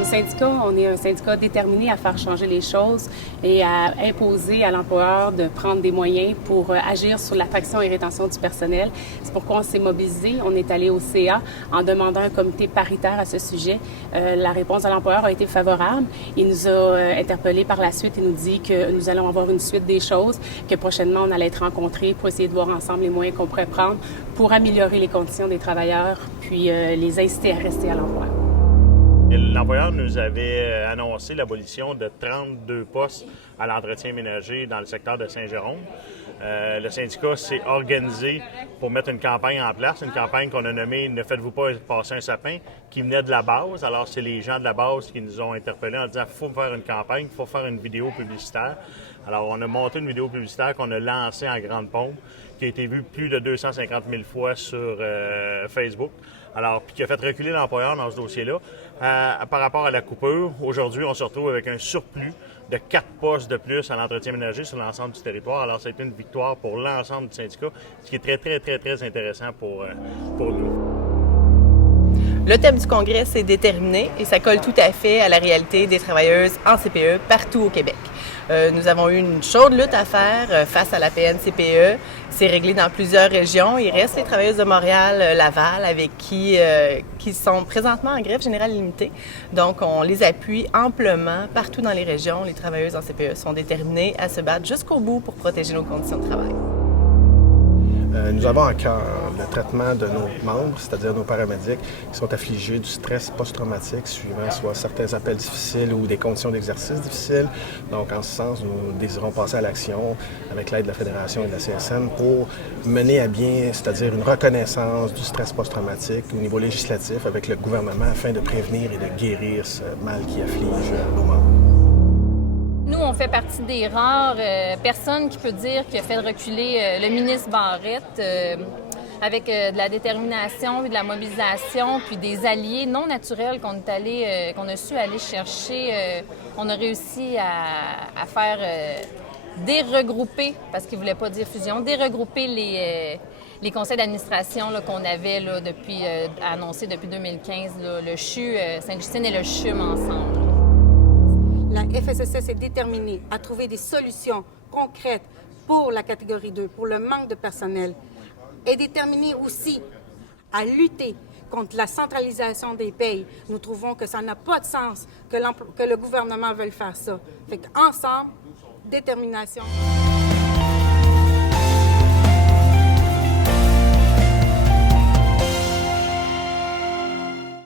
Comme syndicat, on est un syndicat déterminé à faire changer les choses et à imposer à l'employeur de prendre des moyens pour agir sur l'attraction et rétention du personnel. C'est pourquoi on s'est mobilisé. On est allé au CA en demandant un comité paritaire à ce sujet. La réponse de l'employeur a été favorable. Il nous a interpellés par la suite et nous dit que nous allons avoir une suite des choses, que prochainement on allait être rencontrés pour essayer de voir ensemble les moyens qu'on pourrait prendre pour améliorer les conditions des travailleurs puis les inciter à rester à l'emploi. L'employeur nous avait annoncé l'abolition de 32 postes à l'entretien ménager dans le secteur de Saint-Jérôme. Le syndicat s'est organisé pour mettre une campagne en place, une campagne qu'on a nommée « Ne faites-vous pas passer un sapin », qui venait de la base. Alors, c'est les gens de la base qui nous ont interpellés en disant « Il faut faire une campagne, il faut faire une vidéo publicitaire ». Alors, on a monté une vidéo publicitaire qu'on a lancée en grande pompe, qui a été vue plus de 250 000 fois sur Facebook. Alors, puis qui a fait reculer l'employeur dans ce dossier-là. Par rapport à la coupure, aujourd'hui, on se retrouve avec un surplus de 4 postes de plus à l'entretien ménager sur l'ensemble du territoire. Alors, ça a été une victoire pour l'ensemble du syndicat, ce qui est très intéressant pour nous. Le thème du congrès, c'est déterminé et ça colle tout à fait à la réalité des travailleuses en CPE partout au Québec. Nous avons eu une chaude lutte à faire face à la PNCPE. C'est réglé dans plusieurs régions. Il reste les travailleuses de Montréal, Laval, avec qui sont présentement en grève générale limitée. Donc, on les appuie amplement partout dans les régions. Les travailleuses en CPE sont déterminées à se battre jusqu'au bout pour protéger nos conditions de travail. Nous avons à cœur le traitement de nos membres, c'est-à-dire nos paramédics, qui sont affligés du stress post-traumatique suivant soit certains appels difficiles ou des conditions d'exercice difficiles. Donc, en ce sens, nous désirons passer à l'action avec l'aide de la Fédération et de la CSN pour mener à bien, c'est-à-dire une reconnaissance du stress post-traumatique au niveau législatif avec le gouvernement afin de prévenir et de guérir ce mal qui afflige nos membres. Nous, on fait partie des rares personnes qui peut dire qu'il a fait reculer le ministre Barrette avec de la détermination et de la mobilisation, puis des alliés non naturels qu'on a su aller chercher. On a réussi à faire déregrouper, parce qu'il ne voulait pas dire fusion, déregrouper les conseils d'administration qu'on avait là, annoncés depuis 2015, là, le CHU, Sainte-Justine et le CHUM ensemble. La FSSS est déterminée à trouver des solutions concrètes pour la catégorie 2, pour le manque de personnel, est déterminée aussi à lutter contre la centralisation des payes. Nous trouvons que ça n'a pas de sens que le gouvernement veuille faire ça. Fait qu'ensemble, détermination.